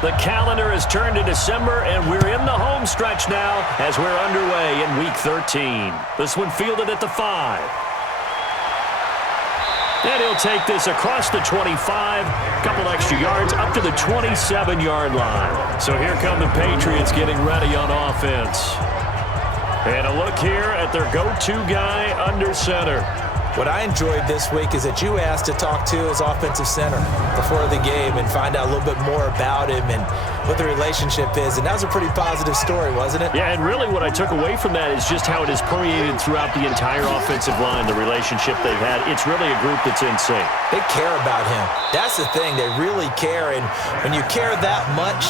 The calendar has turned to December, and we're in the home stretch now as we're underway in Week 13. This one fielded at the 5. And he'll take this across the 25, a couple extra yards, up to the 27-yard line. So here come the Patriots getting ready on offense. And a look here at their go-to guy under center. What I enjoyed this week is that you asked to talk to his offensive center before the game and find out a little bit more about him and what the relationship is. And that was a pretty positive story, wasn't it? Yeah, and really what I took away from that is just how it has permeated throughout the entire offensive line, the relationship they've had. It's really a group that's in sync. They care about him. That's the thing. They really care. And when you care that much,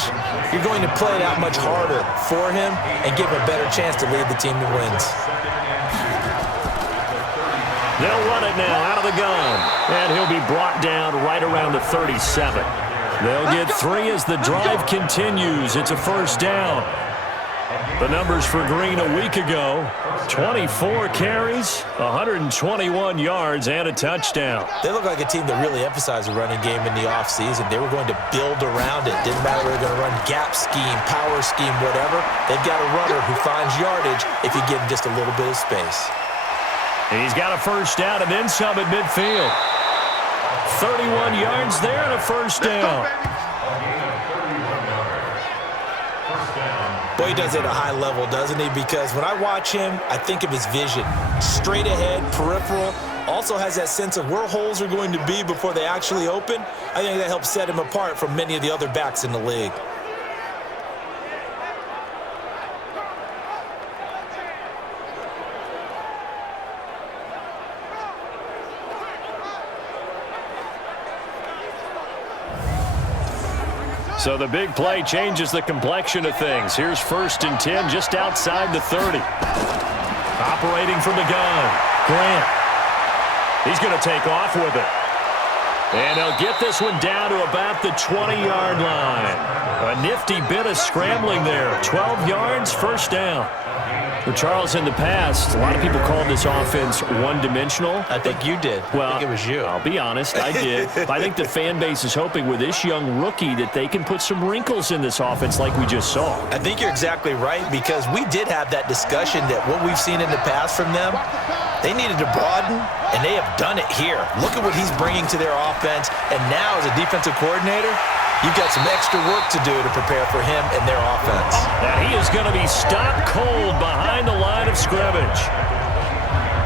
you're going to play that much harder for him and give him a better chance to lead the team to wins. They'll run it now out of the gun. And he'll be brought down right around the 37. They'll get 3 as the drive continues. It's a first down. The numbers for Green a week ago, 24 carries, 121 yards, and a touchdown. They look like a team that really emphasized the running game in the offseason. They were going to build around it. Didn't matter if they were going to run gap scheme, power scheme, whatever. They've got a runner who finds yardage if you give him just a little bit of space. He's got a first down and then some at midfield. 31 yards there and a first down. Boy, he does it at a high level, doesn't he? Because when I watch him, I think of his vision. Straight ahead, peripheral. Also has that sense of where holes are going to be before they actually open. I think that helps set him apart from many of the other backs in the league. So the big play changes the complexion of things. Here's 1st and 10 just outside the 30. Operating from the gun, Grant. He's going to take off with it. And he'll get this one down to about the 20-yard line. A nifty bit of scrambling there. 12 yards, first down. Well, Charles, in the past, a lot of people called this offense one-dimensional. I think you did. Well, I think it was you. I'll be honest, I did. I think the fan base is hoping with this young rookie that they can put some wrinkles in this offense like we just saw. I think you're exactly right, because we did have that discussion that what we've seen in the past from them, they needed to broaden, and they have done it here. Look at what he's bringing to their offense, and now as a defensive coordinator, you've got some extra work to do to prepare for him and their offense. And he is going to be stopped cold behind the line of scrimmage.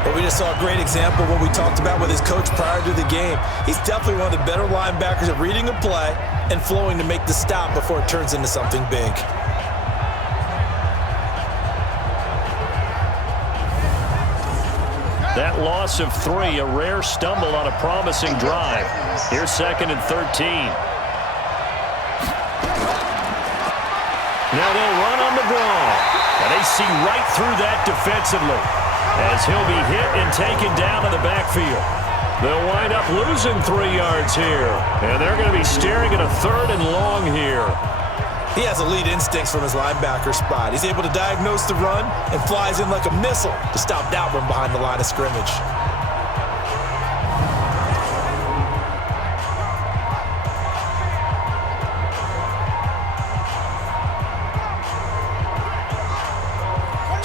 But we just saw a great example of what we talked about with his coach prior to the game. He's definitely one of the better linebackers at reading a play and flowing to make the stop before it turns into something big. That loss of 3, a rare stumble on a promising drive. Here's 2nd and 13. Now they'll run on the draw. And they see right through that defensively as he'll be hit and taken down in the backfield. They'll wind up losing 3 yards here. And they're going to be staring at a 3rd and long here. He has elite instincts from his linebacker spot. He's able to diagnose the run and flies in like a missile to stop that one behind the line of scrimmage.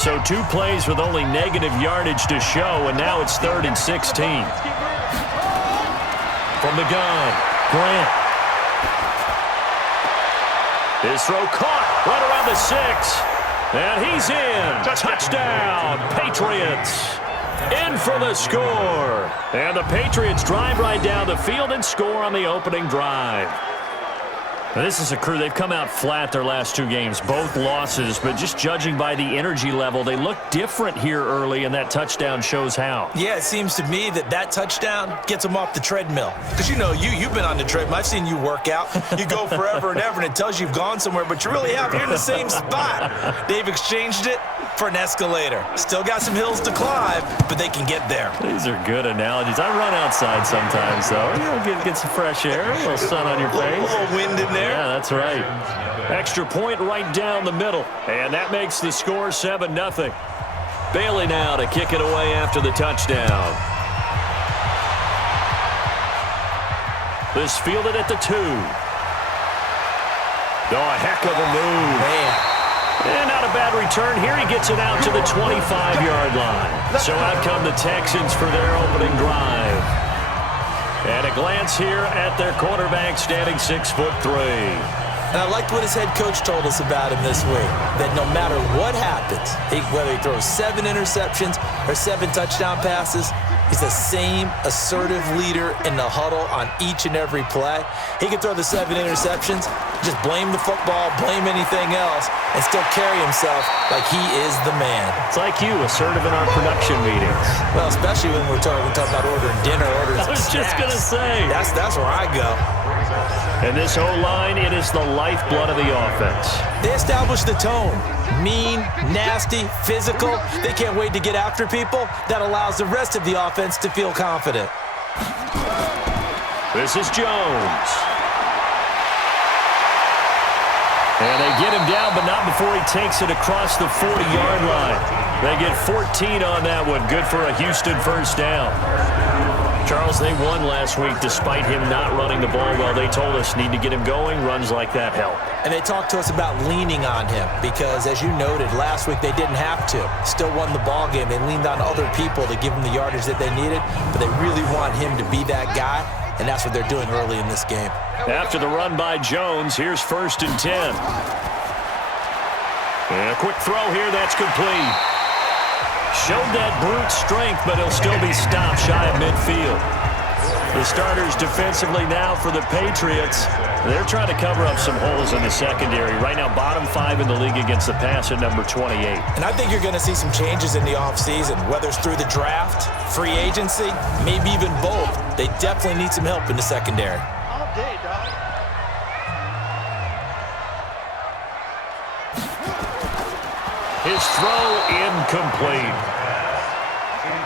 So 2 plays with only negative yardage to show, and now it's 3rd and 16. From the gun, Grant. His throw caught right around the 6. And he's in. Touchdown, Patriots. In for the score. And the Patriots drive right down the field and score on the opening drive. Now, this is a crew, they've come out flat their last 2 games, both losses, but just judging by the energy level, they look different here early, and that touchdown shows how. Yeah, it seems to me that touchdown gets them off the treadmill. Because you know, you've been on the treadmill. I've seen you work out. You go forever and ever, and it tells you you've gone somewhere, but you really have. You're in the same spot. They've exchanged it for an escalator. Still got some hills to climb, but they can get there. These are good analogies. I run outside sometimes, though. You know, get some fresh air, a little sun on your face. A little wind in there. Yeah, that's right. Extra point right down the middle. And that makes the score 7-0. Bailey now to kick it away after the touchdown. This fielded at the 2. Oh, a heck of a move. Man. And not a bad return here. He gets it out to the 25-yard line. So out come the Texans for their opening drive. And a glance here at their quarterback, standing 6'3". And I liked what his head coach told us about him this week, that no matter what happens, whether he throws 7 interceptions or 7 touchdown passes, he's the same assertive leader in the huddle on each and every play. He can throw the 7 interceptions, just blame the football, blame anything else, and still carry himself like he is the man. It's like you, assertive in our production meetings. Well, especially when we're talking about ordering dinner, ordering some snacks. I was just going to say. That's where I go. And this O-line, it is the lifeblood of the offense. They established the tone. Mean, nasty, physical. They can't wait to get after people. That allows the rest of the offense to feel confident. This is Jones. And they get him down, but not before he takes it across the 40-yard line. They get 14 on that one. Good for a Houston first down. Charles, they won last week despite him not running the ball well. They told us need to get him going. Runs like that help. And they talked to us about leaning on him because, as you noted, last week they didn't have to. Still won the ball game. They leaned on other people to give him the yardage that they needed, but they really want him to be that guy, and that's what they're doing early in this game. After the run by Jones, here's 1st and 10. And a quick throw here, that's complete. Showed that brute strength, but he'll still be stopped shy of midfield. The starters defensively now for the Patriots. They're trying to cover up some holes in the secondary. Right now, bottom 5 in the league against the pass at number 28. And I think you're going to see some changes in the offseason, whether it's through the draft, free agency, maybe even both. They definitely need some help in the secondary. All day, dog. His throw incomplete.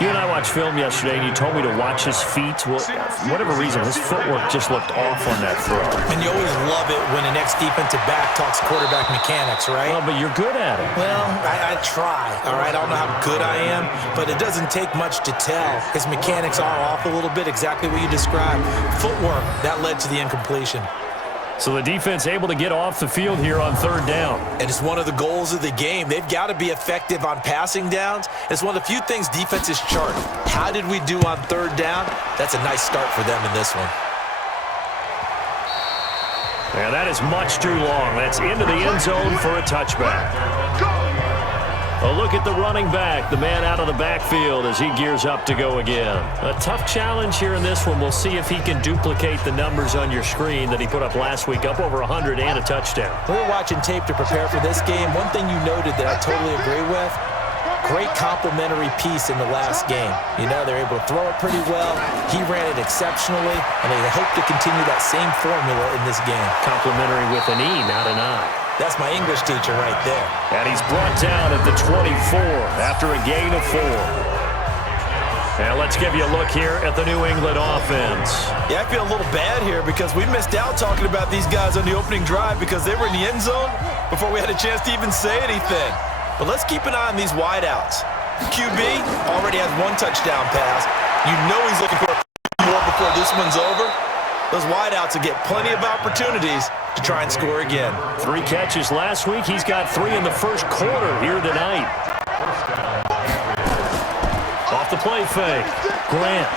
You and I watched film yesterday, and you told me to watch his feet. Well, for whatever reason, his footwork just looked off on that throw. And you always love it when an ex-defensive back talks quarterback mechanics, right? Well, but you're good at it. Well, I try, all right? I don't know how good I am, but it doesn't take much to tell. His mechanics are off a little bit, exactly what you described. Footwork, that led to the incompletion. So the defense able to get off the field here on 3rd down. And it's one of the goals of the game. They've got to be effective on passing downs. It's one of the few things defenses chart. How did we do on 3rd down? That's a nice start for them in this one. And that is much too long. That's into the end zone for a touchback. A look at the running back, the man out of the backfield as he gears up to go again. A tough challenge here in this one. We'll see if he can duplicate the numbers on your screen that he put up last week, up over 100 and a touchdown. We were watching tape to prepare for this game. One thing you noted that I totally agree with, great complementary piece in the last game. You know, they're able to throw it pretty well. He ran it exceptionally, and they hope to continue that same formula in this game. Complementary with an E, not an I. That's my English teacher right there. And he's brought down at the 24 after a gain of 4. And let's give you a look here at the New England offense. Yeah, I feel a little bad here because we missed out talking about these guys on the opening drive because they were in the end zone before we had a chance to even say anything. But let's keep an eye on these wideouts. QB already has 1 touchdown pass. You know he's looking for more before this one's over. Those wideouts will get plenty of opportunities to try and score again. 3 catches last week. He's got 3 in the first quarter here tonight. Off the play fake. Grant.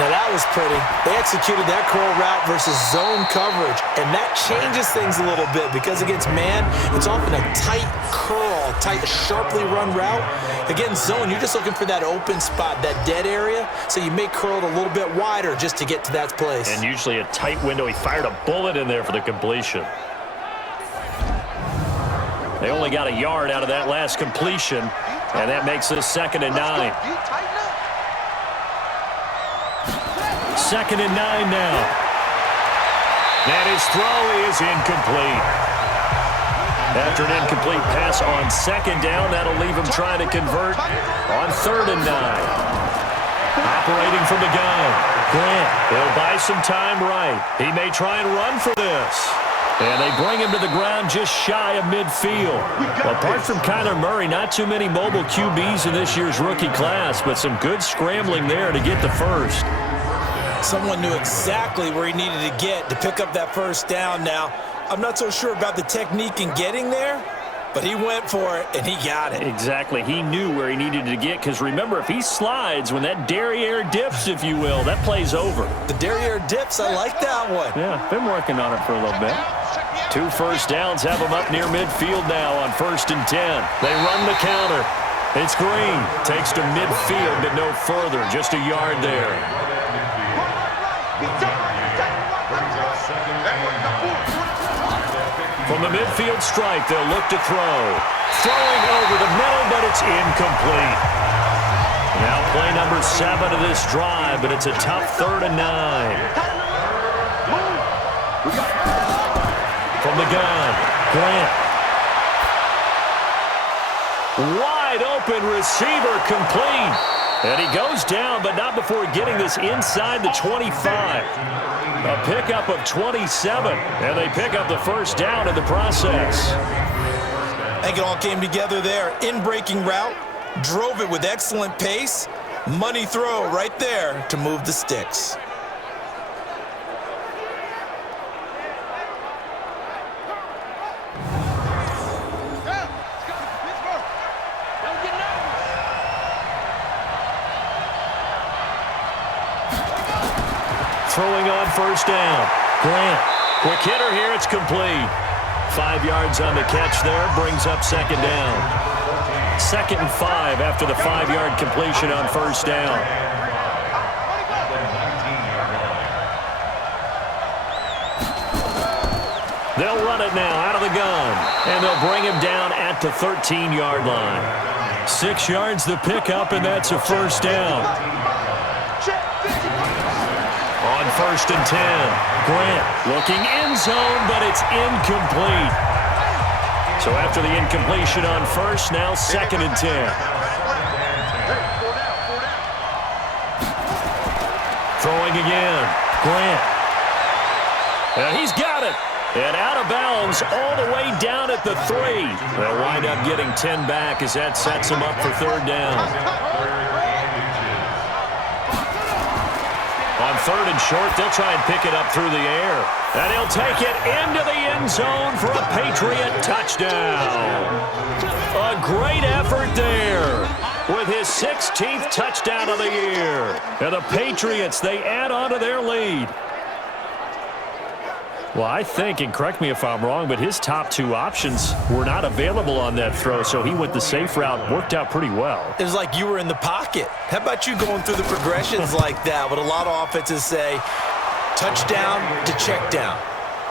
Now that was pretty. They executed that curl route versus zone coverage, and that changes things a little bit because against man, it's often a tight curl, tight, sharply run route. Against zone, you're just looking for that open spot, that dead area, so you may curl it a little bit wider just to get to that place. And usually a tight window. He fired a bullet in there for the completion. They only got a yard out of that last completion, and that makes it 2nd and 9. 2nd and 9 now. And his throw is incomplete. After an incomplete pass on 2nd down, that'll leave him trying to convert on 3rd and 9. Operating from the gun, Grant. He'll buy some time right. He may try and run for this. And they bring him to the ground just shy of midfield. Apart from Kyler Murray, not too many mobile QBs in this year's rookie class, but some good scrambling there to get the first. Someone knew exactly where he needed to get to pick up that first down now. I'm not so sure about the technique in getting there, but he went for it, and he got it. Exactly. He knew where he needed to get, because remember, if he slides, when that derriere dips, if you will, that play's over. The derriere dips, I like that one. Yeah, been working on it for a little bit. 2 first downs have him up near midfield now on 1st and 10. They run the counter. It's Green. Takes to midfield, but no further. Just a yard there. From the midfield stripe, they'll look to throw. Throwing over the middle, but it's incomplete. Now play number 7 of this drive, but it's a tough 3rd and 9. From the gun, Grant. Wide open receiver complete. And he goes down, but not before getting this inside the 25. A pickup of 27, and they pick up the first down in the process. I think it all came together there. In-breaking route, drove it with excellent pace. Money throw right there to move the sticks. Throwing on 1st down. Grant. Quick hitter here. It's complete. 5 yards on the catch there. Brings up 2nd down. 2nd and 5 after the 5-yard completion on 1st down. They'll run it now out of the gun. And they'll bring him down at the 13-yard line. 6 yards the pickup, and that's a 1st down. On 1st and 10, Grant looking end zone, but it's incomplete. So after the incompletion on 1st, now 2nd and 10. Throwing again, Grant. And he's got it. And out of bounds all the way down at the 3. They'll wind up getting 10 back as that sets them up for 3rd down. On 3rd and short, they'll try and pick it up through the air. And he'll take it into the end zone for a Patriot touchdown. A great effort there with his 16th touchdown of the year. And the Patriots, they add on to their lead. Well, I think, and correct me if I'm wrong, but his top 2 options were not available on that throw, so he went the safe route. Worked out pretty well. It was like you were in the pocket. How about you going through the progressions like that? What a lot of offenses say, touchdown to check down.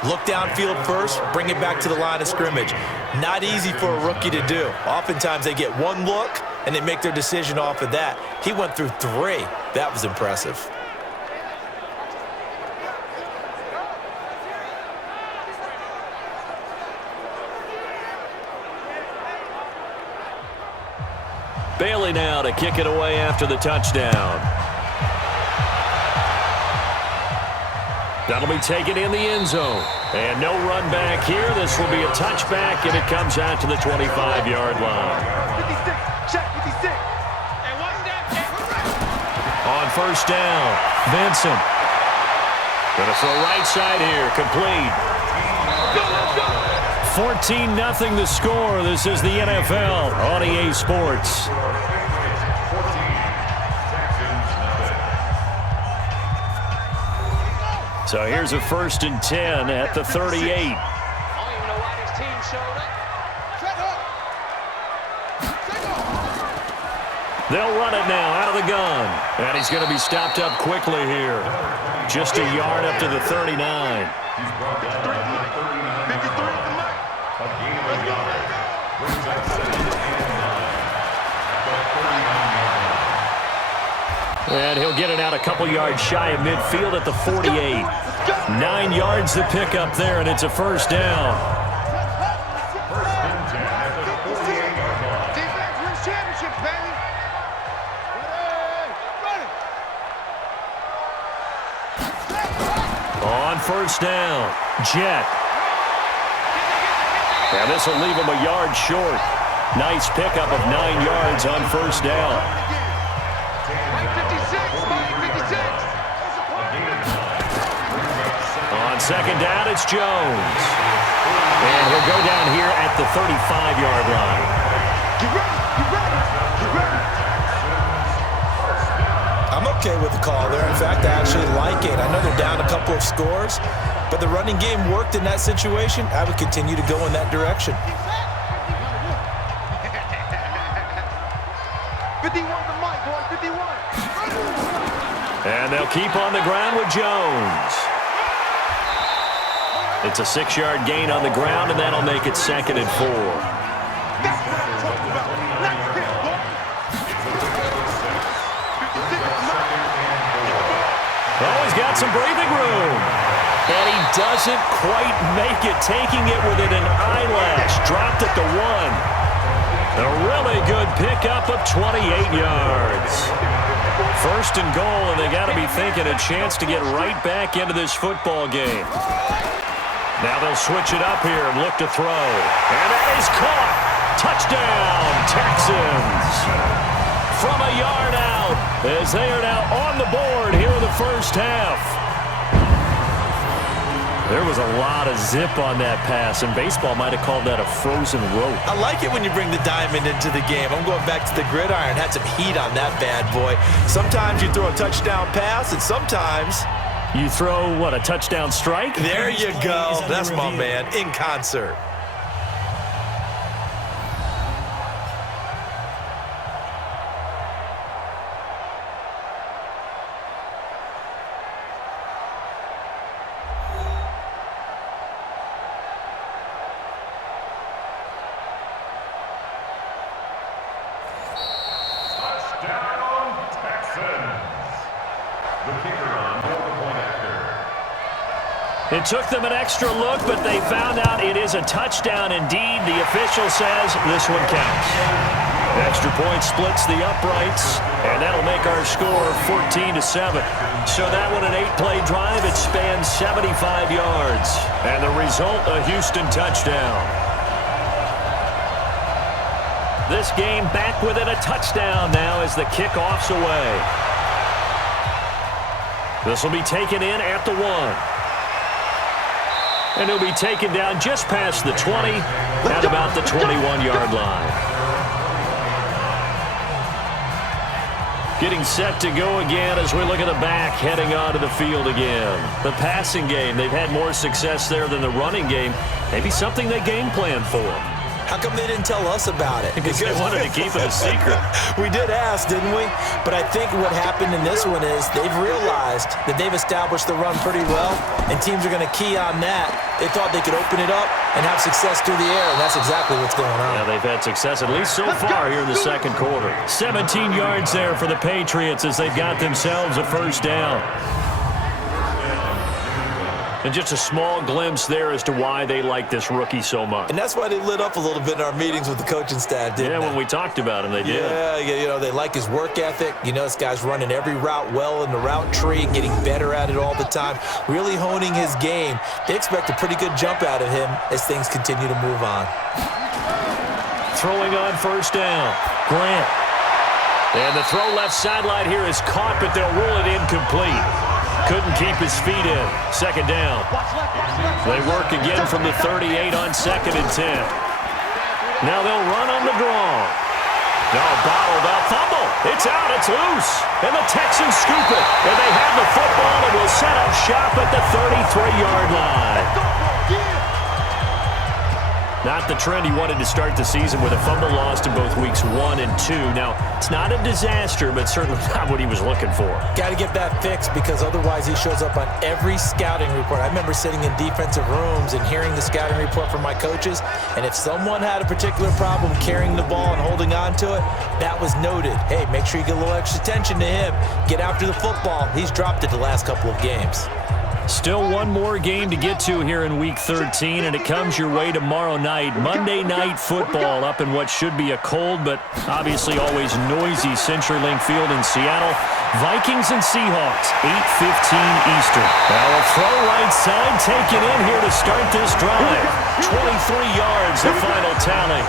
Look downfield first, bring it back to the line of scrimmage. Not easy for a rookie to do. Oftentimes they get one look, and they make their decision off of that. He went through 3. That was impressive. Bailey now to kick it away after the touchdown. That'll be taken in the end zone. And no run back here. This will be a touchback, and it comes out to the 25-yard line. 56, check 56. On 1st down, Vincent. Gonna throw right side here, complete. 14-0 the score. This is the NFL on EA Sports. So here's a 1st and 10 at the 38. I don't even know why this team showed up. They'll run it now out of the gun. And he's going to be stopped up quickly here. Just a yard up to the 39. And he'll get it out a couple yards shy of midfield at the 48. 9 yards to pick up there, and it's a 1st down. On 1st down, Jet. And this will leave him a yard short. Nice pickup of 9 yards on 1st down. On second down, it's Jones. And he'll go down here at the 35-yard line. I'm okay with the call there. In fact, I actually like it. I know they're down a couple of scores, but the running game worked in that situation. I would continue to go in that direction. 51 to Mike, boy, 51. And they'll keep on the ground with Jones. It's a 6-yard gain on the ground, and that'll make it 2nd and 4. Oh, he's got some breathing room. And he doesn't quite make it, taking it within an eyelash. Dropped at the 1. A really good pickup of 28 yards. 1st and goal, and they got to be thinking a chance to get right back into this football game. Now they'll switch it up here and look to throw. And that is caught. Touchdown, Texans. From a yard out, as they are now on the board here in the first half. There was a lot of zip on that pass, and baseball might have called that a frozen rope. I like it when you bring the diamond into the game. I'm going back to the gridiron. Had some heat on that bad boy. Sometimes you throw a touchdown pass, and sometimes you throw, what, a touchdown strike? There you go. That's my man, in concert. It took them an extra look, but they found out it is a touchdown indeed. The official says this one counts. Extra point splits the uprights, and that'll make our score 14-7. So that one, an 8-play drive. It spans 75 yards. And the result, a Houston touchdown. This game back within a touchdown now as the kickoff's away. This will be taken in at the 1. And he'll be taken down just past the 20 at about the 21-yard line. Getting set to go again as we look at the back heading onto the field again. The passing game, they've had more success there than the running game. Maybe something they game plan for. How come they didn't tell us about it? Because they wanted to keep it a secret. We did ask, didn't we? But I think what happened in this one is they've realized that they've established the run pretty well, and teams are going to key on that. They thought they could open it up and have success through the air, and that's exactly what's going on. Yeah, they've had success, at least so far here in the second quarter. 17 yards there for the Patriots as they've got themselves a first down. And just a small glimpse there as to why they like this rookie so much. And that's why they lit up a little bit in our meetings with the coaching staff, didn't they? Yeah, when we talked about him, they did. Yeah, you know, they like his work ethic. You know, this guy's running every route well in the route tree, getting better at it all the time, really honing his game. They expect a pretty good jump out of him as things continue to move on. Throwing on first down, Grant. And the throw left sideline here is caught, but they'll rule it incomplete. Couldn't keep his feet in. Second down. They work again from the 38 on 2nd and 10. Now they'll run on the draw. No, bottled up. Fumble. It's out. It's loose. And the Texans scoop it. And they have the football and will set up shop at the 33-yard line. Not the trend he wanted to start the season with a fumble lost in both weeks 1 and 2. Now, it's not a disaster, but certainly not what he was looking for. Got to get that fixed because otherwise he shows up on every scouting report. I remember sitting in defensive rooms and hearing the scouting report from my coaches, and if someone had a particular problem carrying the ball and holding on to it, that was noted. Hey, make sure you get a little extra attention to him. Get after the football. He's dropped it the last couple of games. Still one more game to get to here in Week 13, and it comes your way tomorrow night. Monday Night Football up in what should be a cold but obviously always noisy CenturyLink Field in Seattle. Vikings and Seahawks, 8:15 Eastern. Now a throw right side taken in here to start this drive. 23 yards, the final tally.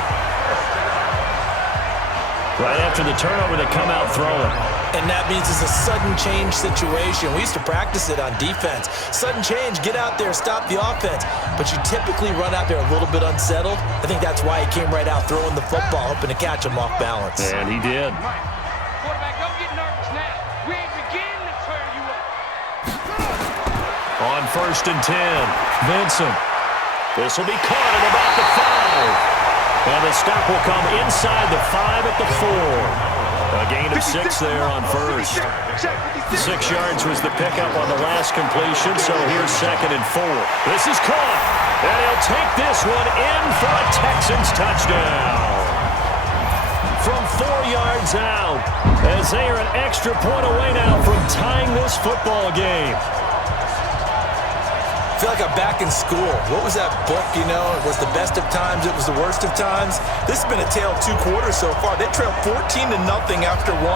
Right after the turnover, they come out throwing. And that means it's a sudden change situation. We used to practice it on defense. Sudden change, get out there, stop the offense. But you typically run out there a little bit unsettled. I think that's why he came right out throwing the football, hoping to catch him off balance. And he did. Quarterback, don't get nervous now. We ain't beginning to tear you up. On 1st and 10, Vincent. This will be caught at about the 5. And the stop will come inside the 5 at the 4. A gain of 6 there on first. 6 yards was the pickup on the last completion, so here's 2nd and 4. This is caught, and he'll take this one in for a Texans touchdown. From 4 yards out, as they are an extra point away now from tying this football game. I feel like I'm back in school. What was that book, you know? It was the best of times. It was the worst of times. This has been a tale of 2 quarters so far. They trailed 14-0 after 1.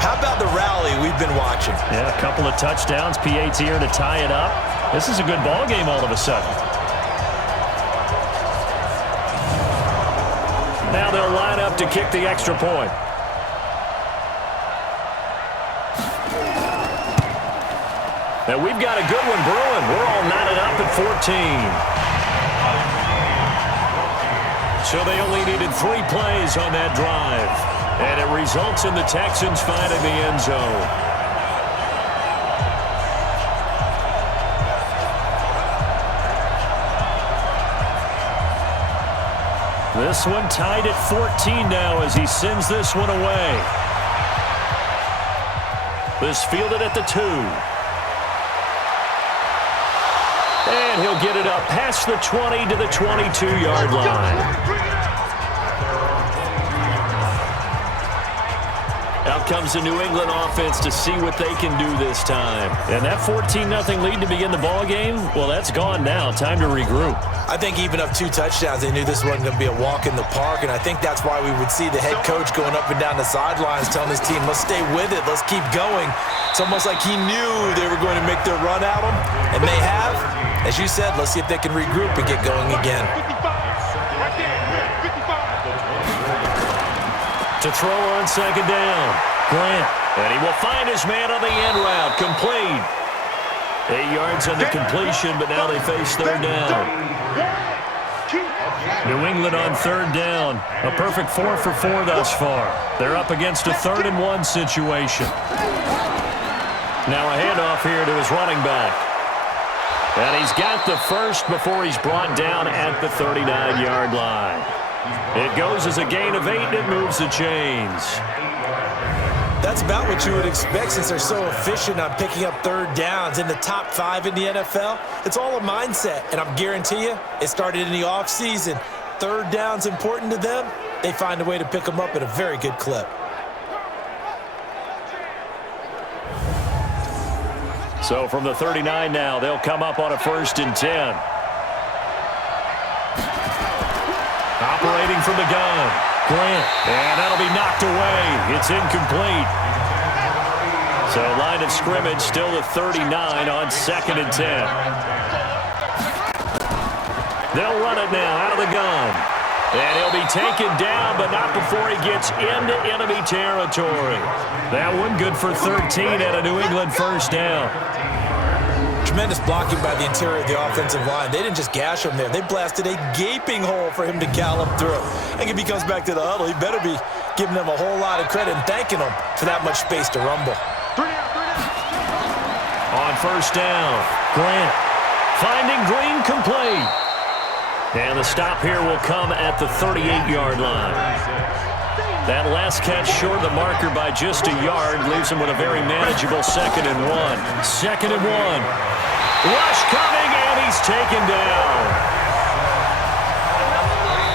How about the rally we've been watching? Yeah, a couple of touchdowns. PAT here to tie it up. This is a good ball game all of a sudden. Now they'll line up to kick the extra point. Now we've got a good one brewing. We're all knotted up at 14. So they only needed 3 plays on that drive. And it results in the Texans finding the end zone. This one tied at 14 now as he sends this one away. This fielded at the 2. And he'll get it up past the 20 to the 22-yard line. Out comes the New England offense to see what they can do this time. And that 14-0 lead to begin the ball game, well, that's gone now. Time to regroup. I think even up 2 touchdowns, they knew this wasn't going to be a walk in the park, and I think that's why we would see the head coach going up and down the sidelines telling his team, let's stay with it, let's keep going. It's almost like he knew they were going to make their run at him, and they have. As you said, let's see if they can regroup and get going again. To throw on 2nd down, Grant. And he will find his man on the end route, complete. 8 yards on the completion, but now they face 3rd down. New England on 3rd down. A perfect 4 for 4 thus far. They're up against a 3rd and 1 situation. Now a handoff here to his running back. And he's got the first before he's brought down at the 39-yard line. It goes as a gain of 8, and it moves the chains. That's about what you would expect since they're so efficient on picking up 3rd downs in the top 5 in the NFL. It's all a mindset, and I guarantee you it started in the offseason. 3rd down's important to them. They find a way to pick them up at a very good clip. So from the 39 now, they'll come up on a 1st and 10. Operating from the gun, Grant. And that'll be knocked away. It's incomplete. So line of scrimmage still at 39 on 2nd and 10. They'll run it now out of the gun. And he'll be taken down, but not before he gets into enemy territory. That one good for 13 at a New England 1st down. Tremendous blocking by the interior of the offensive line. They didn't just gash him there. They blasted a gaping hole for him to gallop through. I think if he comes back to the huddle, he better be giving them a whole lot of credit and thanking them for that much space to rumble. On 1st down, Grant finding Green complete. And the stop here will come at the 38-yard line. That last catch short of the marker by just a yard leaves him with a very manageable 2nd and 1. 2nd and 1. Rush coming, and he's taken down.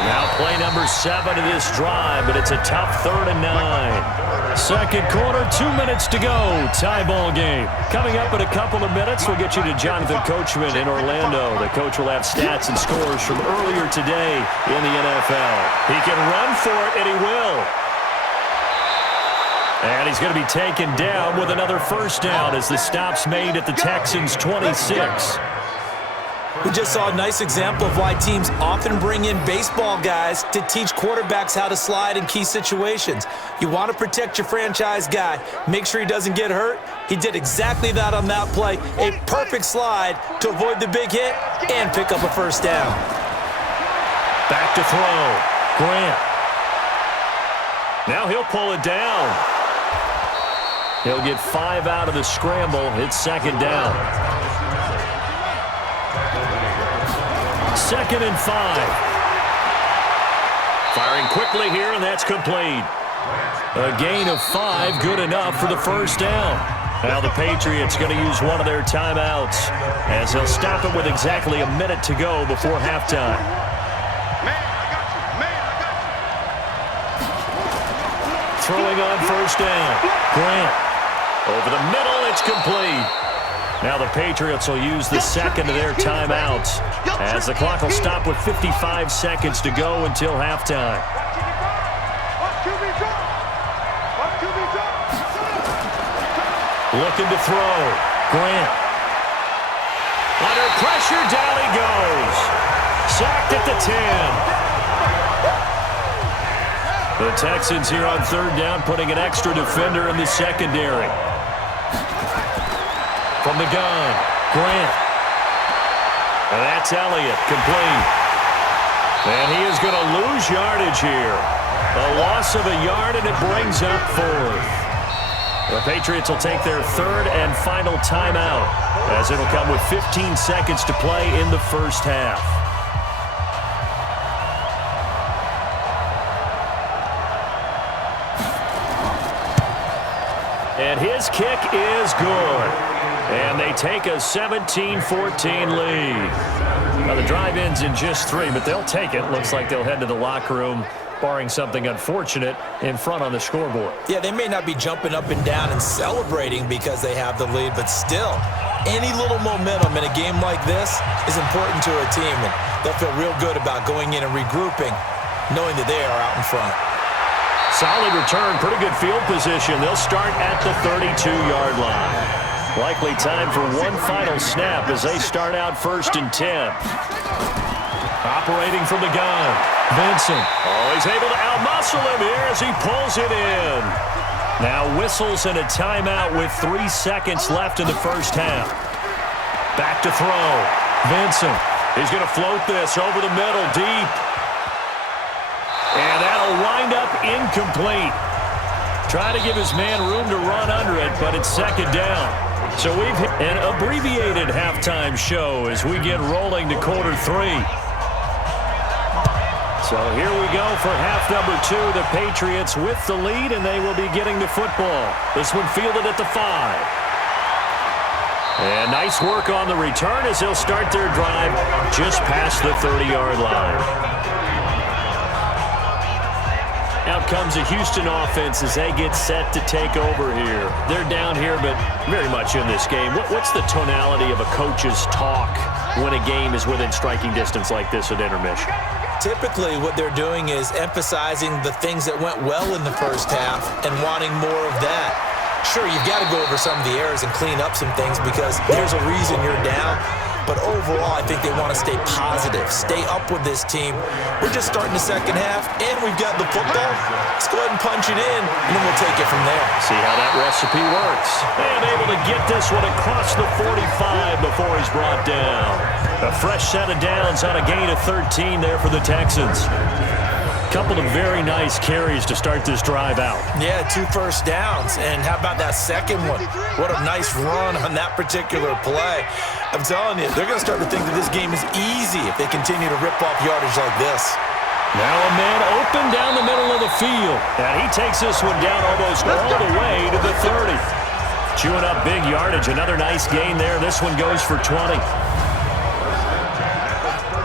Now play number 7 of this drive, but it's a tough 3rd and 9. 2nd quarter, 2 minutes to go. Tie ball game. Coming up in a couple of minutes, we'll get you to Jonathan Coachman in Orlando. The coach will have stats and scores from earlier today in the NFL. He can run for it, and he will. And he's going to be taken down with another 1st down as the stop's made at the Texans' 26. We just saw a nice example of why teams often bring in baseball guys to teach quarterbacks how to slide in key situations. You want to protect your franchise guy. Make sure he doesn't get hurt. He did exactly that on that play. A perfect slide to avoid the big hit and pick up a first down. Back to throw. Grant. Now he'll pull it down. He'll get 5 out of the scramble. It's second down. 2nd and 5. Firing quickly here, and that's complete. A gain of 5, good enough for the first down. Now the Patriots going to use one of their timeouts as they'll stop it with exactly a minute to go before halftime. Throwing on first down. Grant. Over the middle, it's complete. Now the Patriots will use the second of their timeouts as the clock will stop with 55 seconds to go until halftime. Looking to throw. Grant. Under pressure, down he goes. Sacked at the 10. The Texans here on third down, putting an extra defender in the secondary. From the gun, Grant. And that's Elliott, complete. And he is going to lose yardage here. A loss of a yard, and it brings up 4th. The Patriots will take their third and final timeout, as it'll come with 15 seconds to play in the first half. And his kick is good. And they take a 17-14 lead. Now the drive ends in just 3, but they'll take it. Looks like they'll head to the locker room, barring something unfortunate, in front on the scoreboard. Yeah, they may not be jumping up and down and celebrating because they have the lead, but still, any little momentum in a game like this is important to a team, and they'll feel real good about going in and regrouping, knowing that they are out in front. Solid return, pretty good field position. They'll start at the 32-yard line. Likely time for one final snap as they start out 1st and 10. Operating from the gun, Vincent. Oh, he's able to outmuscle him here as he pulls it in. Now whistles and a timeout with 3 seconds left in the first half. Back to throw. Vincent. He's going to float this over the middle, deep. And that'll wind up incomplete. Trying to give his man room to run under it, but it's second down. So we've hit an abbreviated halftime show as we get rolling to quarter 3. So here we go for half number 2. The Patriots with the lead, and they will be getting the football. This one fielded at the 5. And nice work on the return as they'll start their drive just past the 30-yard line. Out comes the Houston offense as they get set to take over here. They're down here, but very much in this game. What's the tonality of a coach's talk when a game is within striking distance like this at intermission? Typically, what they're doing is emphasizing the things that went well in the first half and wanting more of that. Sure, you've got to go over some of the errors and clean up some things because there's a reason you're down. But overall, I think they want to stay positive, stay up with this team. We're just starting the second half, and we've got the football. Let's go ahead and punch it in, and then we'll take it from there. See how that recipe works. And able to get this one across the 45 before he's brought down. A fresh set of downs on a gain of 13 there for the Texans. Couple of very nice carries to start this drive out. Yeah, 2 first downs. And how about that second one? What a nice run on that particular play. I'm telling you, they're going to start to think that this game is easy if they continue to rip off yardage like this. Now a man open down the middle of the field. And he takes this one down almost all the way to the 30. Chewing up big yardage. Another nice gain there. This one goes for 20.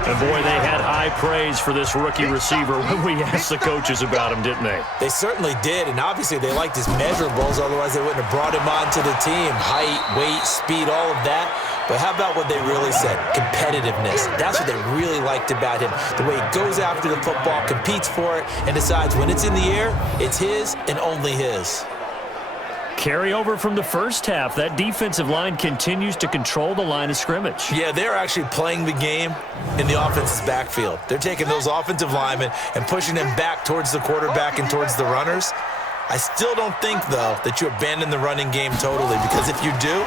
And, boy, they had high praise for this rookie receiver when we asked the coaches about him, didn't they? They certainly did, and obviously they liked his measurables. Otherwise, they wouldn't have brought him onto the team. Height, weight, speed, all of that. But how about what they really said? Competitiveness. That's what they really liked about him. The way he goes after the football, competes for it, and decides when it's in the air, it's his and only his. Carryover from the first half. That defensive line continues to control the line of scrimmage. Yeah, they're actually playing the game in the offense's backfield. They're taking those offensive linemen and pushing them back towards the quarterback and towards the runners. I still don't think, though, that you abandon the running game totally, because if you do,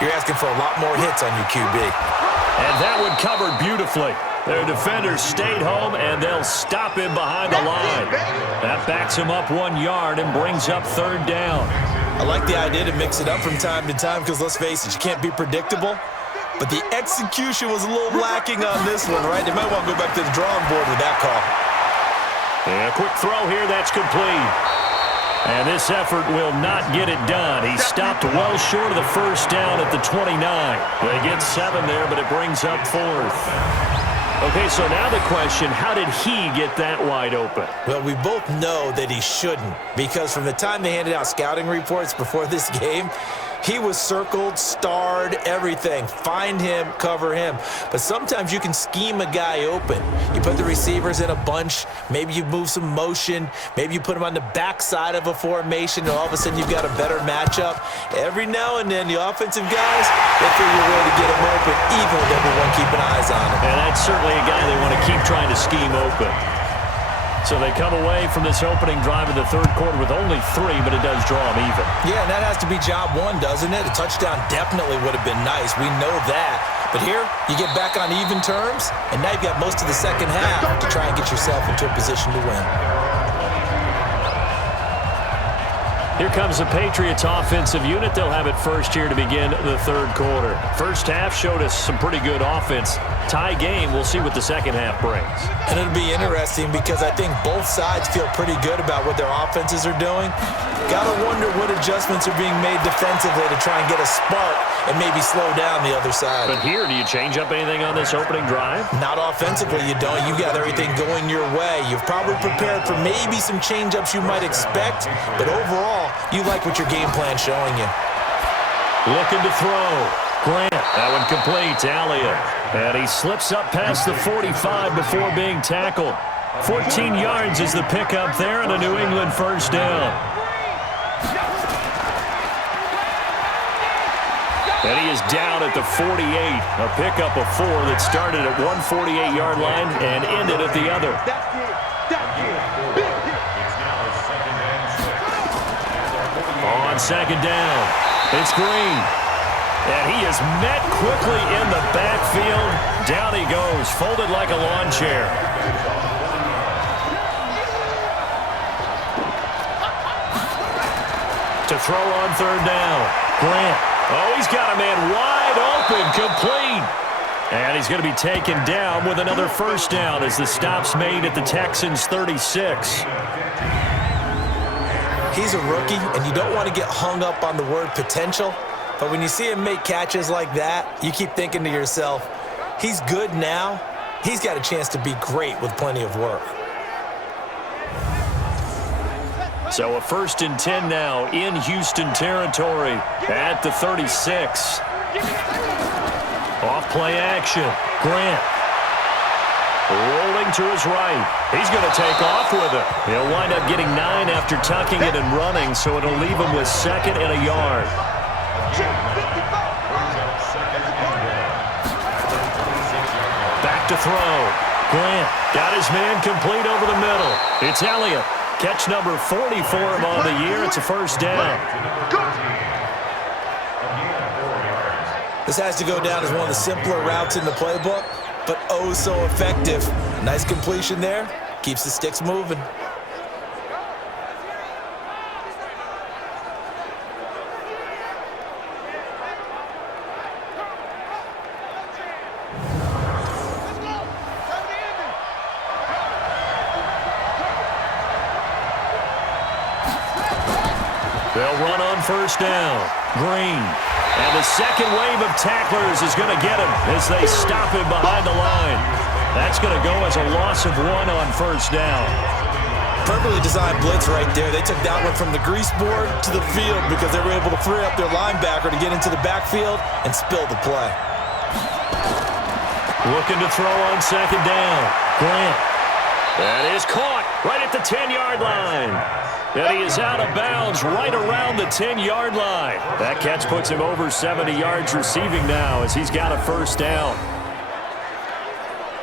you're asking for a lot more hits on your QB. And that one covered beautifully. Their defenders stayed home, and they'll stop him behind the line. That backs him up 1 yard and brings up third down. I like the idea to mix it up from time to time because, let's face it, you can't be predictable. But the execution was a little lacking on this one, right? They might want to go back to the drawing board with that call. And a quick throw here, that's complete. And this effort will not get it done. He stopped well short of the first down at the 29. They get 7 there, but it brings up 4th. Okay, so now the question, how did he get that wide open? Well, we both know that he shouldn't, because from the time they handed out scouting reports before this game, he was circled, starred, everything. Find him, cover him. But sometimes you can scheme a guy open. You put the receivers in a bunch. Maybe you move some motion. Maybe you put them on the backside of a formation, and all of a sudden you've got a better matchup. Every now and then, the offensive guys, they figure a way to get him open, even with everyone keeping eyes on him. And that's certainly a guy they want to keep trying to scheme open. So they come away from this opening drive in the third quarter with only 3, but it does draw them even. Yeah, and that has to be job 1, doesn't it? A touchdown definitely would have been nice. We know that. But here, you get back on even terms, and now you've got most of the second half to try and get yourself into a position to win. Here comes the Patriots offensive unit. They'll have it first here to begin the third quarter. First half showed us some pretty good offense. Tie game, we'll see what the second half brings. And it'll be interesting because I think both sides feel pretty good about what their offenses are doing. Got to wonder what adjustments are being made defensively to try and get a spark and maybe slow down the other side. But here, do you change up anything on this opening drive? Not offensively, you don't. You've got everything going your way. You've probably prepared for maybe some change-ups you might expect, but overall, you like what your game plan's showing you. Looking to throw. Grant. That one complete to Elliott. And he slips up past the 45 before being tackled. 14 yards is the pickup there and a New England first down. And he is down at the 48. A pickup of 4 that started at one 48-yard line and ended at the other. On second down, it's Green. And he is met quickly in the backfield. Down he goes, folded like a lawn chair. To throw on third down, Grant. Oh, he's got a man wide open, complete. And he's going to be taken down with another first down as the stop's made at the Texans' 36. He's a rookie, and you don't want to get hung up on the word potential. But when you see him make catches like that, you keep thinking to yourself, he's good now. He's got a chance to be great with plenty of work. So a 1st and 10 now in Houston territory at the 36. Off play action. Grant. Rolling to his right. He's going to take off with it. He'll wind up getting 9 after tucking it and running, so it'll leave him with 2nd and a yard. Back to throw. Grant got his man complete over the middle. It's Elliott. Catch number 40 for him on the year. It's a first down. This has to go down as one of the simpler routes in the playbook, but oh so effective. Nice completion there. Keeps the sticks moving. They'll run on first down. Green. And the second wave of tacklers is going to get him as they stop him behind the line. That's going to go as a loss of 1 on first down. Perfectly designed blitz right there. They took that one from the grease board to the field because they were able to free up their linebacker to get into the backfield and spill the play. Looking to throw on second down. Grant. That is caught right at the 10-yard line. And he is out of bounds right around the 10-yard line. That catch puts him over 70 yards receiving now as he's got a first down.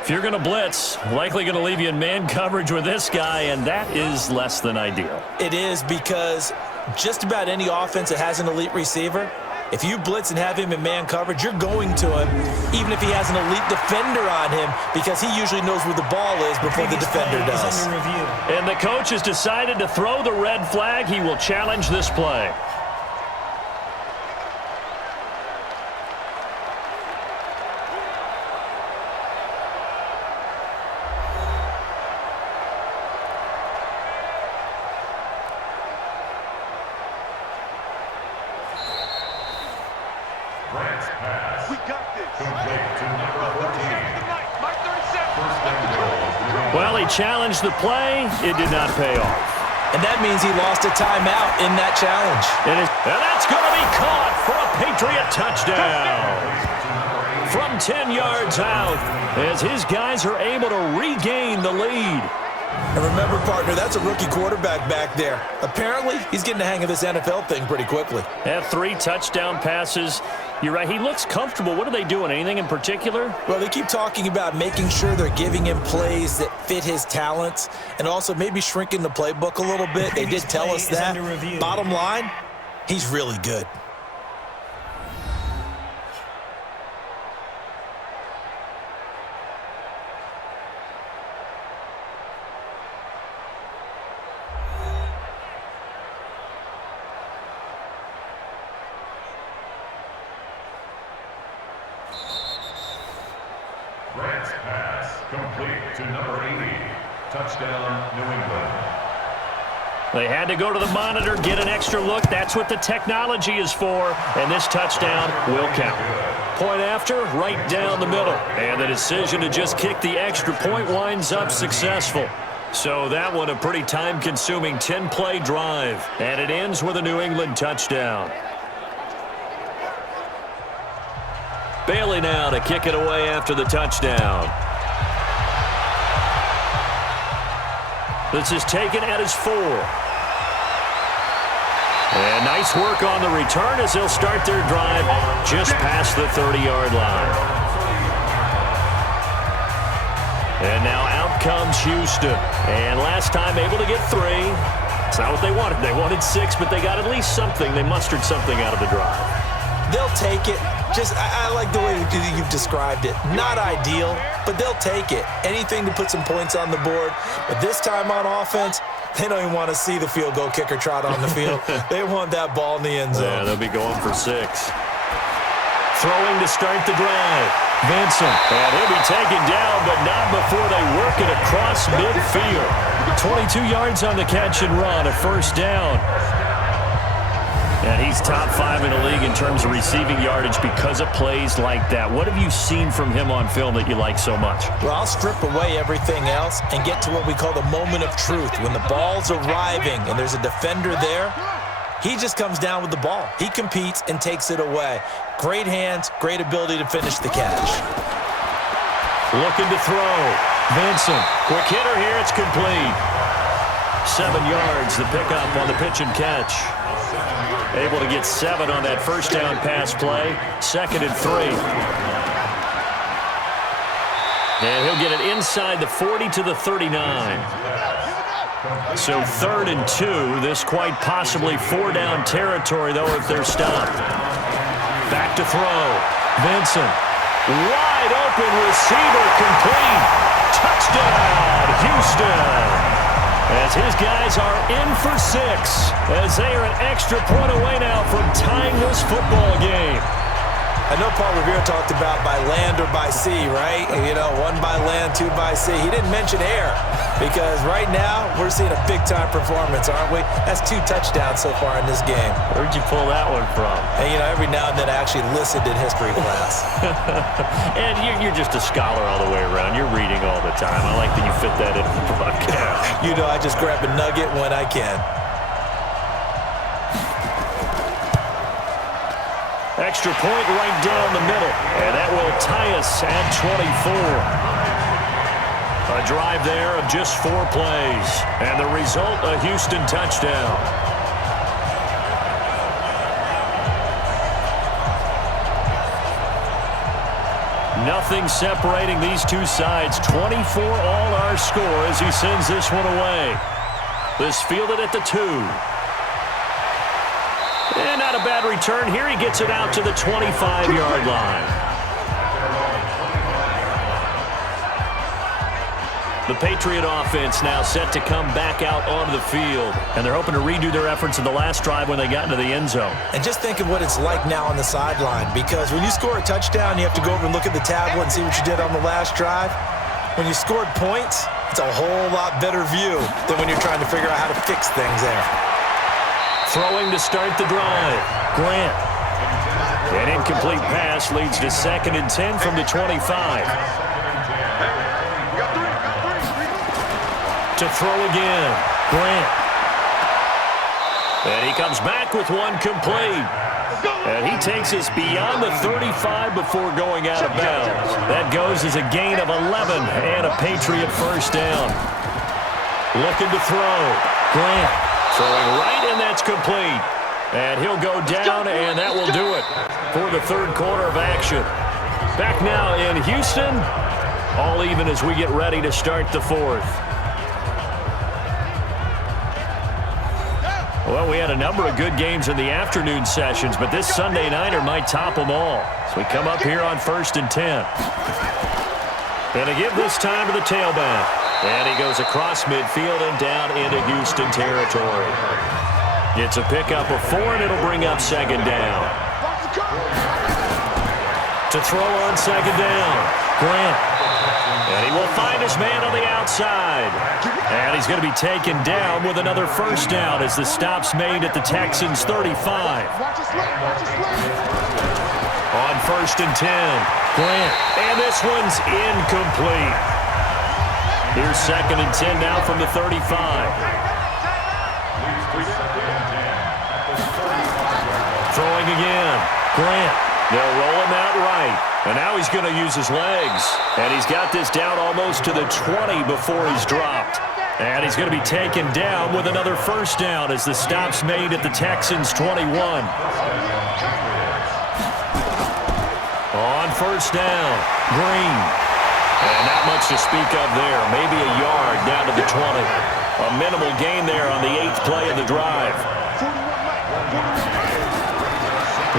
If you're going to blitz, likely going to leave you in man coverage with this guy, and that is less than ideal. It is, because just about any offense that has an elite receiver, if you blitz and have him in man coverage, you're going to him, even if he has an elite defender on him, because he usually knows where the ball is before the defender does. And the coach has decided to throw the red flag. He will challenge this play. Well, he challenged the play. It did not pay off. And that means he lost a timeout in that challenge. And that's going to be caught for a Patriot touchdown. From 10 yards out, as his guys are able to regain the lead. And remember, partner, that's a rookie quarterback back there. Apparently, he's getting the hang of this NFL thing pretty quickly. Had 3 touchdown passes. You're right, he looks comfortable. What are they doing? Anything in particular? Well, they keep talking about making sure they're giving him plays that fit his talents and also maybe shrinking the playbook a little bit. They did tell us that. Bottom line, he's really good. Grant's pass complete to number 80. Touchdown, New England. They had to go to the monitor, get an extra look. That's what the technology is for, and this touchdown will count. Point after, right down the middle. And the decision to just kick the extra point winds up successful. So that one a pretty time-consuming 10-play drive, and it ends with a New England touchdown. Bailey now to kick it away after the touchdown. This is taken at his 4. And nice work on the return as they'll start their drive just past the 30-yard line. And now out comes Houston. And last time able to get 3. It's not what they wanted. They wanted 6, but they got at least something. They mustered something out of the drive. They'll take it. I like the way you've described it. Not ideal, but they'll take it. Anything to put some points on the board. But this time on offense, they don't even want to see the field goal kicker trot on the field. They want that ball in the end zone. Yeah, they'll be going for 6. Throwing to start the drive. Vincent. And he'll be taken down, but not before they work it across midfield. 22 yards on the catch and run, a first down. And he's top 5 in the league in terms of receiving yardage because of plays like that. What have you seen from him on film that you like so much? Well, I'll strip away everything else and get to what we call the moment of truth. When the ball's arriving and there's a defender there, he just comes down with the ball. He competes and takes it away. Great hands, great ability to finish the catch. Looking to throw. Vincent. Quick hitter here. It's complete. 7 yards, the pickup on the pitch and catch. Able to get 7 on that first down pass play. 2nd and 3. And he'll get it inside the 40 to the 39. So 3rd and 2. This quite possibly 4-down territory, though, if they're stopped. Back to throw. Vincent. Wide open receiver complete. Touchdown, Houston. As his guys are in for 6, as they are an extra point away now from tying this football game. I know Paul Revere talked about by land or by sea, right? You know, 1 by land, 2 by sea. He didn't mention air because right now we're seeing a big-time performance, aren't we? That's 2 touchdowns so far in this game. Where'd you pull that one from? And, you know, every now and then I actually listened in history class. And you're just a scholar all the way around. You're reading all the time. I like that you fit that into the broadcast. You know, I just grab a nugget when I can. Extra point right down the middle, and that will tie us at 24. A drive there of just 4 plays. And the result, a Houston touchdown. Nothing separating these two sides. 24 all our score as he sends this one away. This fielded at the 2. And not a bad return here. He gets it out to the 25-yard line. The Patriot offense now set to come back out onto the field. And they're hoping to redo their efforts in the last drive when they got into the end zone. And just think of what it's like now on the sideline, because when you score a touchdown, you have to go over and look at the tablet and see what you did on the last drive. When you scored points, it's a whole lot better view than when you're trying to figure out how to fix things there. Throwing to start the drive. Grant. An incomplete pass leads to 2nd and 10 from the 25. To throw again. Grant. And he comes back with one complete. And he takes us beyond the 35 before going out of bounds. That goes as a gain of 11 and a Patriot first down. Looking to throw. Grant throwing right, and that's complete. And he'll go down, and that will do it for the third quarter of action. Back now in Houston, all even as we get ready to start the fourth. Well, we had a number of good games in the afternoon sessions, but this Sunday nighter might top them all. So we come up here on 1st and 10. Going to give this time to the tailback. And he goes across midfield and down into Houston territory. It's a pickup of 4, and it'll bring up 2nd down. To throw on 2nd down, Grant. And he will find his man on the outside. And he's going to be taken down with another first down as the stop's made at the Texans' 35. On 1st and 10, Grant. And this one's incomplete. Here's 2nd and 10 now from the 35. Throwing again. Grant. They'll roll him out right. And now he's going to use his legs. And he's got this down almost to the 20 before he's dropped. And he's going to be taken down with another first down as the stop's made at the Texans' 21. On 1st down, Green. And not much to speak of there. Maybe a yard down to the 20. A minimal gain there on the 8th play of the drive.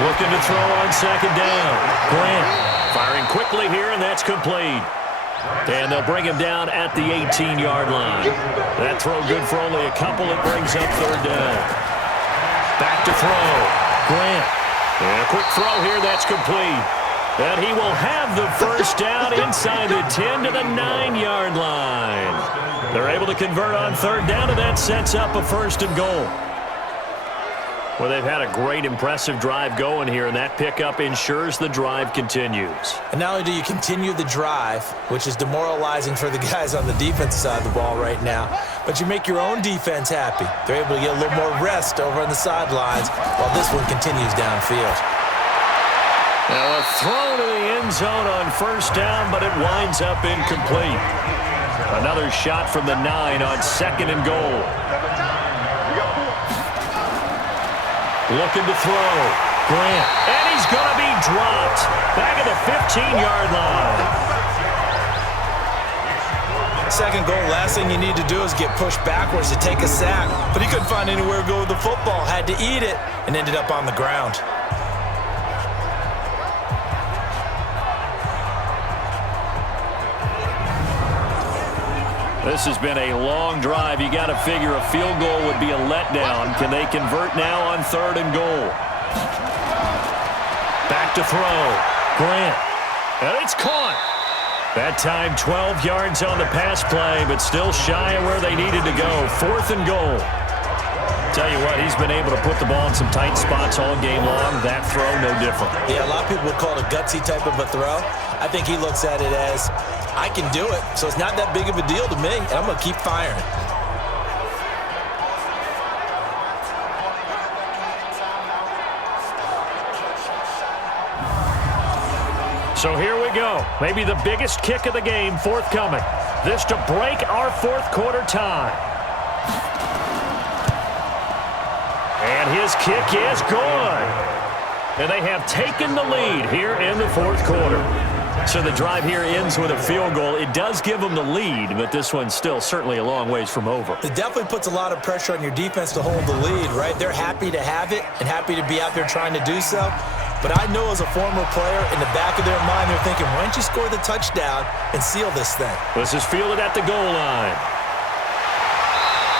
Looking to throw on 2nd down. Grant firing quickly here, and that's complete. And they'll bring him down at the 18-yard line. That throw good for only a couple. It brings up 3rd down. Back to throw. Grant. And a quick throw here. That's complete. And he will have the first down inside the 10 to the 9-yard line. They're able to convert on 3rd down, and that sets up a 1st and goal. Well, they've had a great, impressive drive going here, and that pickup ensures the drive continues. And not only do you continue the drive, which is demoralizing for the guys on the defensive side of the ball right now, but you make your own defense happy. They're able to get a little more rest over on the sidelines while this one continues downfield. Now a throw to the end zone on 1st down, but it winds up incomplete. Another shot from the 9 on 2nd and goal. Looking to throw. Grant. And he's going to be dropped. Back at the 15-yard line. 2nd goal, last thing you need to do is get pushed backwards to take a sack. But he couldn't find anywhere to go with the football. Had to eat it and ended up on the ground. This has been a long drive. You got to figure a field goal would be a letdown. Can they convert now on 3rd and goal? Back to throw. Grant. And it's caught. That time 12 yards on the pass play, but still shy of where they needed to go. 4th and goal. Tell you what, he's been able to put the ball in some tight spots all game long. That throw, no different. Yeah, a lot of people would call it a gutsy type of a throw. I think he looks at it as, I can do it, so it's not that big of a deal to me, and I'm going to keep firing. So here we we go. Maybe the biggest kick of the game forthcoming. This to break our fourth quarter tie. And his kick is good. And they have taken the lead here in the fourth quarter. So the drive here ends with a field goal. It does give them the lead, but this one's still certainly a long ways from over. It definitely puts a lot of pressure on your defense to hold the lead, right? They're happy to have it and happy to be out there trying to do so. But I know as a former player, in the back of their mind, they're thinking, why don't you score the touchdown and seal this thing? This is fielded at the goal line.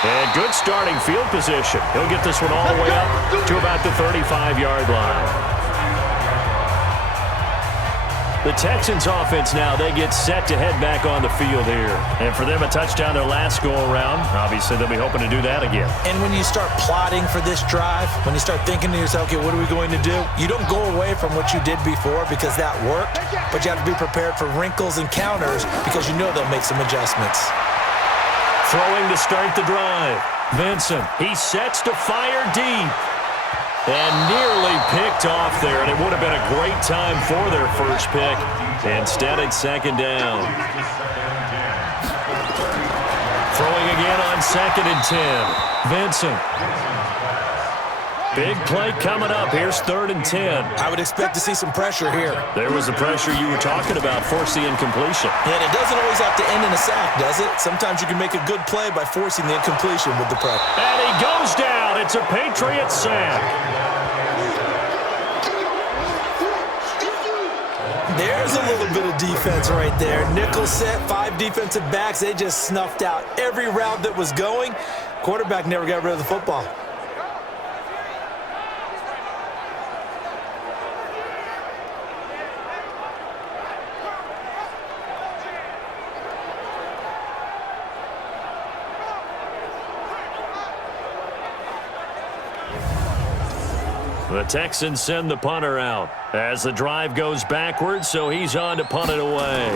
And good starting field position. He'll get this one all the way up to about the 35-yard line. The Texans offense now, they get set to head back on the field here. And for them, a touchdown their last go-around. Obviously, they'll be hoping to do that again. And when you start plotting for this drive, when you start thinking to yourself, okay, what are we going to do? You don't go away from what you did before because that worked, but you have to be prepared for wrinkles and counters because you know they'll make some adjustments. Throwing to start the drive. Vincent, he sets to fire deep. And nearly picked off there, and it would have been a great time for their first pick. Instead, it's second down. Throwing again on 2nd and 10. Vincent. Big play coming up. Here's 3rd and 10. I would expect to see some pressure here. There was the pressure you were talking about, forcing the incompletion. And it doesn't always have to end in a sack, does it? Sometimes you can make a good play by forcing the incompletion with the pressure. And he goes down. It's a Patriot sack. There's a little bit of defense right there. Nickel set, 5 defensive backs. They just snuffed out every route that was going. Quarterback never got rid of the football. The Texans send the punter out as the drive goes backwards, so he's on to punt it away.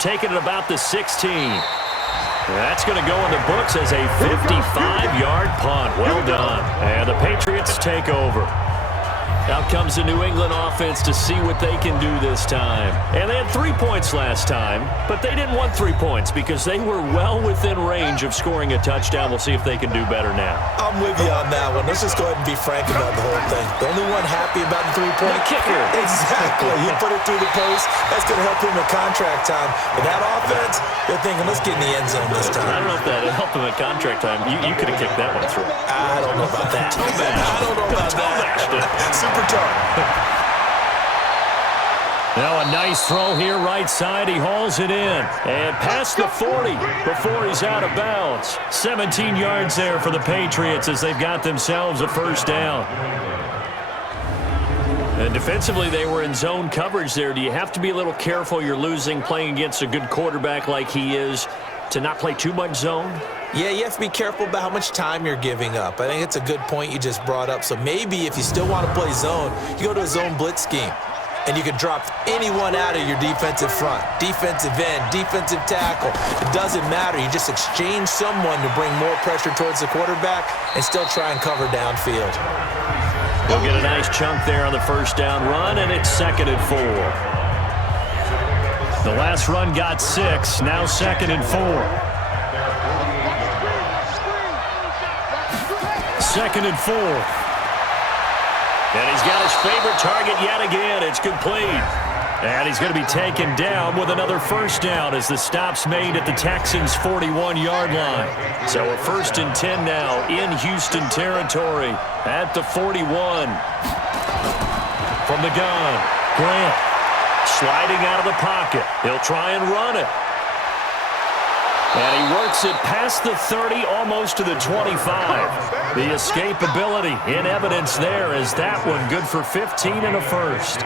Taking it about the 16. That's going to go in the books as a 55-yard punt. Well done. And the Patriots take over. Out comes the New England offense to see what they can do this time. And they had 3 points last time, but they didn't want 3 points because they were well within range of scoring a touchdown. We'll see if they can do better now. I'm with you on that one. Let's just go ahead and be frank about the whole thing. The only one happy about the 3-point kicker. Exactly. He put it through the post. That's going to help him at contract time. But that offense, they're thinking, let's get in the end zone this time. I don't know if that helped him at contract time. You could have kicked that one through. I don't know about that. I don't know about that. Super tough. Now a nice throw here right side. He hauls it in. And past the 40 before he's out of bounds. 17 yards there for the Patriots as they've got themselves a first down. And defensively, they were in zone coverage there. Do you have to be a little careful? You're losing playing against a good quarterback like he is to not play too much zone? Yeah, you have to be careful about how much time you're giving up. I think it's a good point you just brought up. So maybe if you still want to play zone, you go to a zone blitz scheme. And you can drop anyone out of your defensive front. Defensive end, defensive tackle. It doesn't matter. You just exchange someone to bring more pressure towards the quarterback and still try and cover downfield. He'll get a nice chunk there on the first down run, and it's 2nd and 4. The last run got 6, now 2nd and 4. 2nd and 4. And he's got his favorite target yet again. It's complete. And he's going to be taken down with another first down as the stop's made at the Texans' 41-yard line. So a 1st and 10 now in Houston territory at the 41. From the gun, Grant sliding out of the pocket. He'll try and run it. And he works it past the 30, almost to the 25. The escapability in evidence there as that one good for 15 and a first.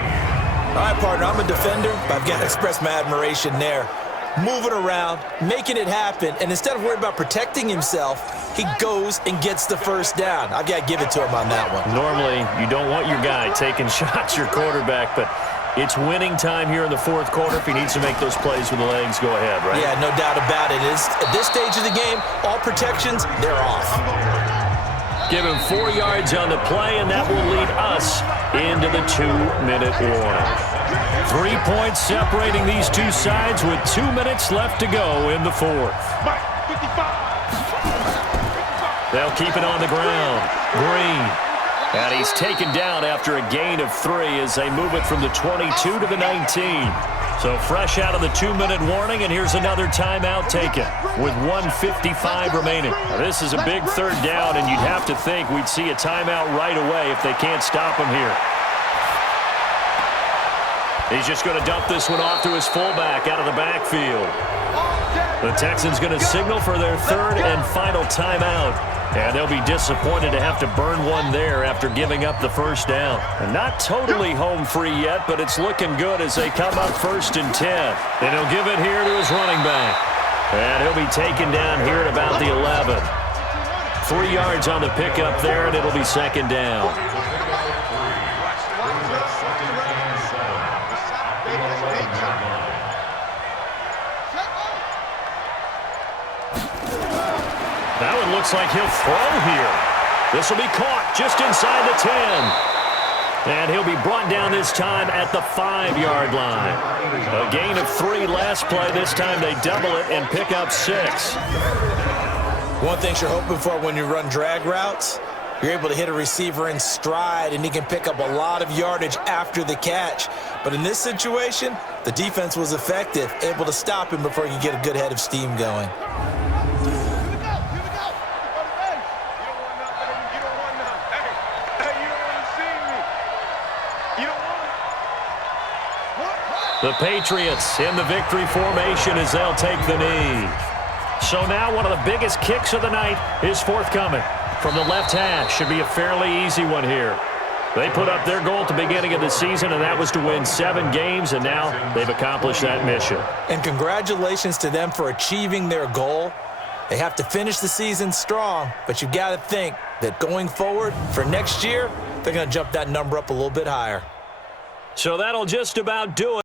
All right, partner, I'm a defender, but I've got to express my admiration there. Moving around, making it happen, and instead of worrying about protecting himself, he goes and gets the first down. I've got to give it to him on that one. Normally, you don't want your guy taking shots, your quarterback, but it's winning time here in the fourth quarter. If he needs to make those plays with the legs, go ahead, right? Yeah, no doubt about it. At this stage of the game, all protections, they're off. give him 4 yards on the play, and that will lead us into the 2-minute warning. 3 points separating these two sides with 2 minutes left to go in the fourth. They'll keep it on the ground. Green. And he's taken down after a gain of 3 as they move it from the 22 to the 19. So fresh out of the 2-minute warning, and here's another timeout taken with 1:55 remaining. Now, this is a big third down, and you'd have to think we'd see a timeout right away if they can't stop him here. He's just going to dump this one off to his fullback out of the backfield. The Texans going to signal for their third and final timeout. And they'll be disappointed to have to burn one there after giving up the first down. And not totally home free yet, but it's looking good as they come up 1st and 10. And he'll give it here to his running back. And he'll be taken down here at about the 11. 3 yards on the pickup there, and it'll be 2nd down. That one looks like he'll throw here. This will be caught just inside the 10. And he'll be brought down this time at the 5-yard line. A gain of 3 last play. This time they double it and pick up 6. One thing you're hoping for when you run drag routes, you're able to hit a receiver in stride, and he can pick up a lot of yardage after the catch. But in this situation, the defense was effective, able to stop him before you get a good head of steam going. The Patriots in the victory formation as they'll take the knee. So now one of the biggest kicks of the night is forthcoming. From the left hash, should be a fairly easy one here. They put up their goal at the beginning of the season, and that was to win 7 games, and now they've accomplished that mission. And congratulations to them for achieving their goal. They have to finish the season strong, but you've got to think that going forward for next year, they're going to jump that number up a little bit higher. So that'll just about do it.